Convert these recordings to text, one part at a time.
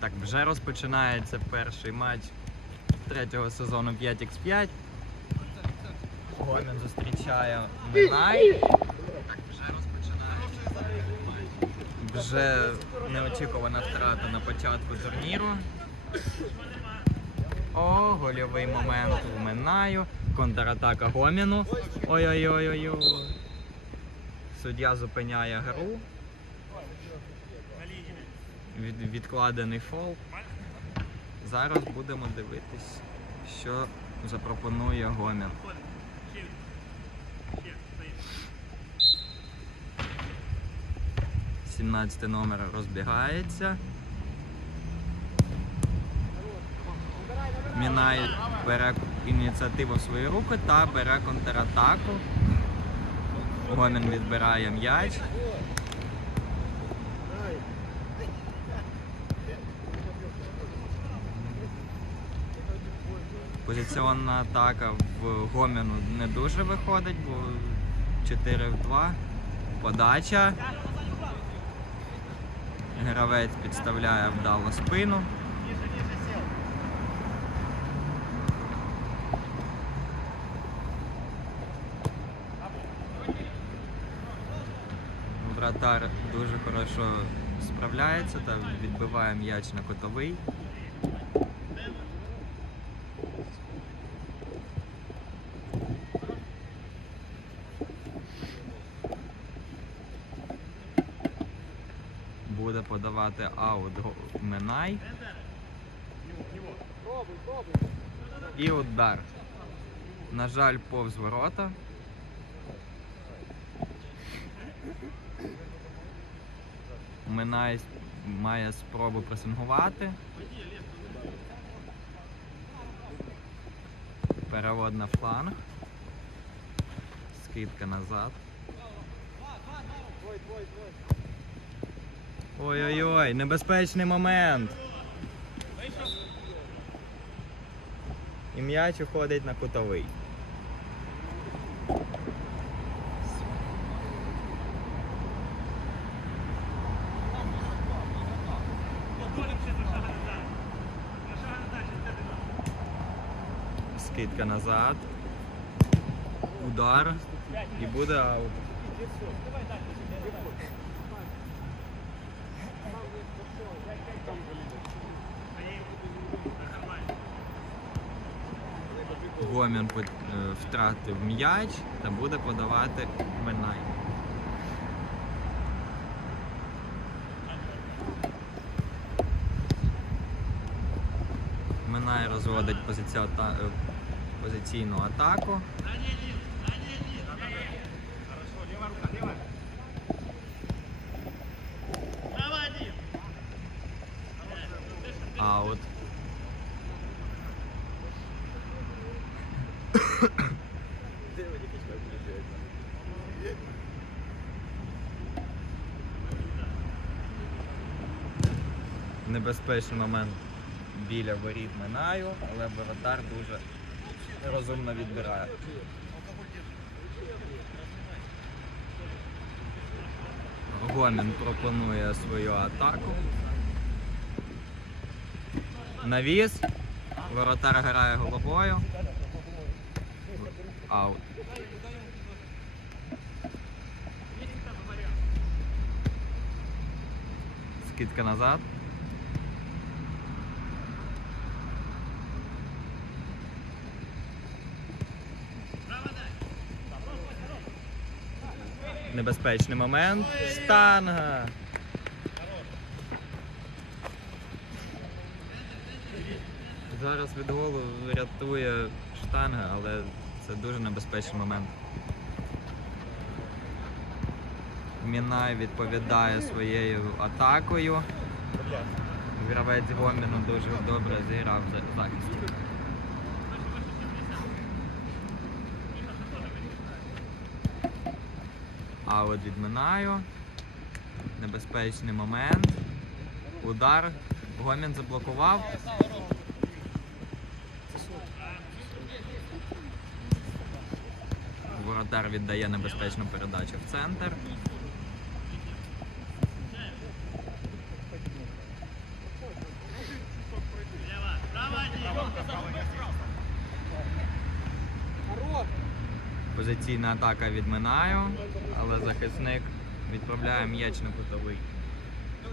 Так, вже розпочинається перший матч третього сезону 5x5. Гомін зустрічає Минай. Так, вже розпочинається. Вже неочікувана втрата на початку турніру. О, гольовий момент у Минаю. Контратака Гоміну. Ой-ой-ой-ой. Суддя зупиняє гру. Від, відкладений фол. Зараз будемо дивитись, що запропонує Гомін. Сімнадцятий номер розбігається. Мінай бере ініціативу в свої руки та бере контратаку. Гомін відбирає м'яч. Позиціонна атака в Гоміну не дуже виходить, бо 4 в 2. Подача. Гравець підставляє вдало спину. Вратар дуже хорошо справляється та відбиває м'яч на котовий. Буде подавати аут Минай. І удар. На жаль, повз ворота. Минай має спробу пресингувати. Перевод на фланг. Скидка назад. Ой-ой-ой, небезпечний момент. І м'яч уходить на кутовий. Скидка назад. Удар. І буде аут. Гомін е, втратив м'яч та буде подавати Минай. Минай розводить е, позиційну атаку. Небезпечний момент біля воріт минаю, але воротар дуже розумно відбирає. Гомін пропонує свою атаку. Навіс. Воротар грає головою. Аут. Скидка назад. Небезпечний момент. Штанга. Зараз від голу рятує штанга, але це дуже небезпечний момент. Мінай відповідає своєю атакою. Гравець Гоміну дуже добре зіграв за захист. Аут від Минаю. Небезпечний момент. Удар. Гомін заблокував. Воротар віддає небезпечну передачу в центр. Позиційна атака від Минаю, але захисник відправляє м'яч на кутовий.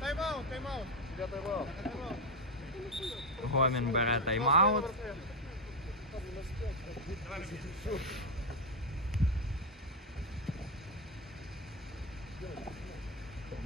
Тайм-аут, тайм-аут. Гомін бере тайм-аут.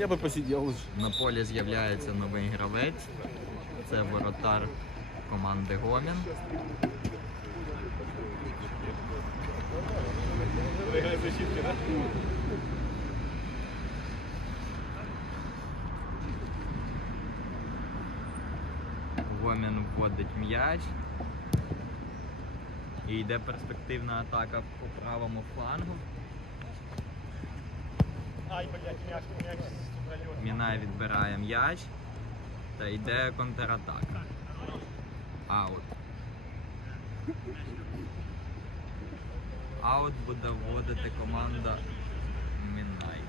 Я бы посидел лучше. На полі з'являється новий гравець. Це воротар команди Гомін. Гомін вводить м'яч. І йде перспективна атака по правому флангу. Ай, блядь, мяч, мяч, Мінай відбирає м'яч. Та йде контратака. Аут. Аут буде вводити команда Мінай.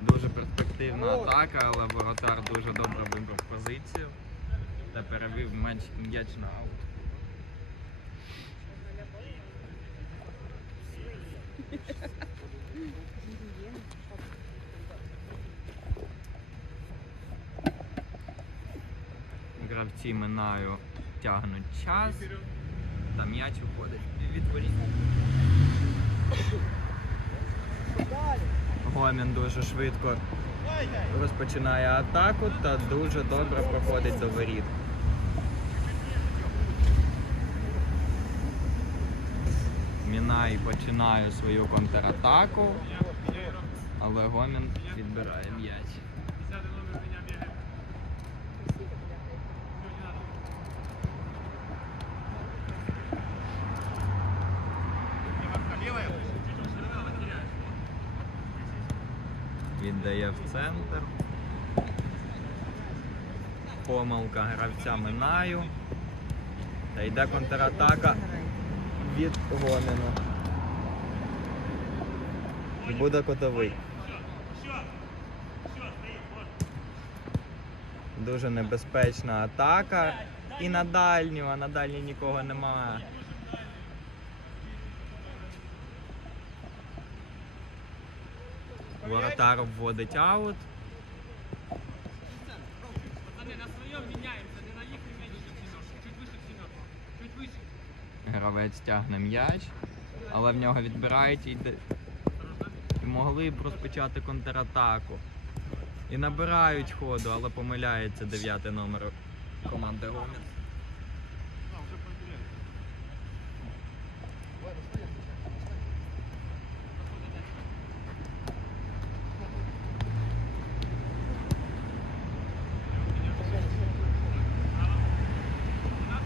Дуже перспективна атака, але воротар дуже добре вибрав позицію та перевів м'яч м'яч на аут. Гравці минаю тягнуть час, та м'яч уходить від воріт. Гомін дуже швидко розпочинає атаку та дуже добре проходить до воріт. Мінай починає свою контратаку, але Гомін відбирає м'яч. Віддає в центр. Помилка гравця Минаю. Та йде контратака від Гоміну. І буде котовий. Дуже небезпечна атака. І на дальню, а на дальній нікого немає. Воротар вводить аут. Пацаны, на своем меняемся, Гравець тягне м'яч, але в нього відбирають і, йде- і могли б розпочати контратаку. І набирають ходу, але помиляється дев'ятий номер команди Гомін.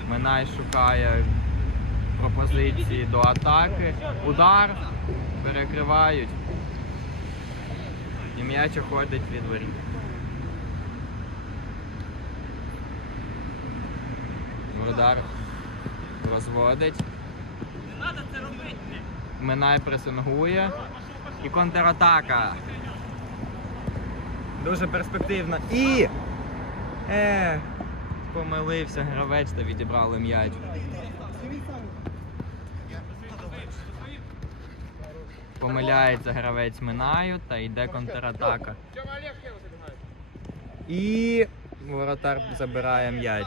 Минай шукає пропозиції до атаки. Удар. Перекривають. І м'яч уходить від воріт. Удар розводить. Не надо це робити. Минай пресингує. І контратака. Дуже перспективна. І. Е, помилився гравець та відібрали м'яч. Помиляється гравець Минаю та йде контратака. І воротар забирає м'яч.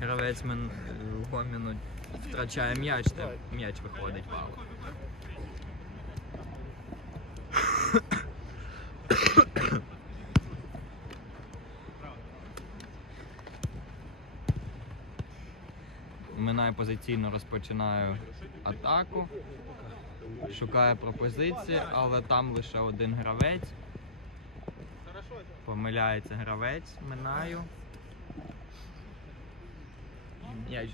Гравець Мин... Гоміну втрачає м'яч, та м'яч виходить позиційно розпочинаю атаку. Шукає пропозиції, але там лише один гравець. Помиляється гравець, минаю. м'яч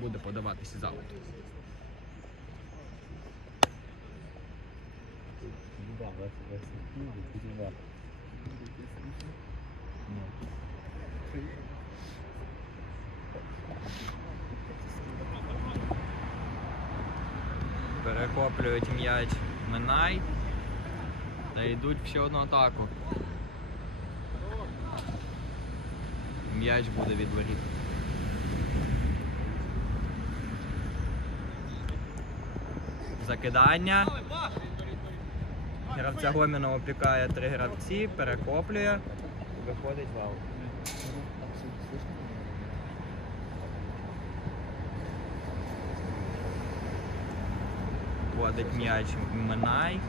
буде подаватися з ауту. Перехоплюють м'яч Минай та йдуть ще одну атаку. М'яч буде від воріт. Закидання. Гравця Гоміна опікає три гравці, перехоплює, виходить в аут. Вводить м'яч Минай.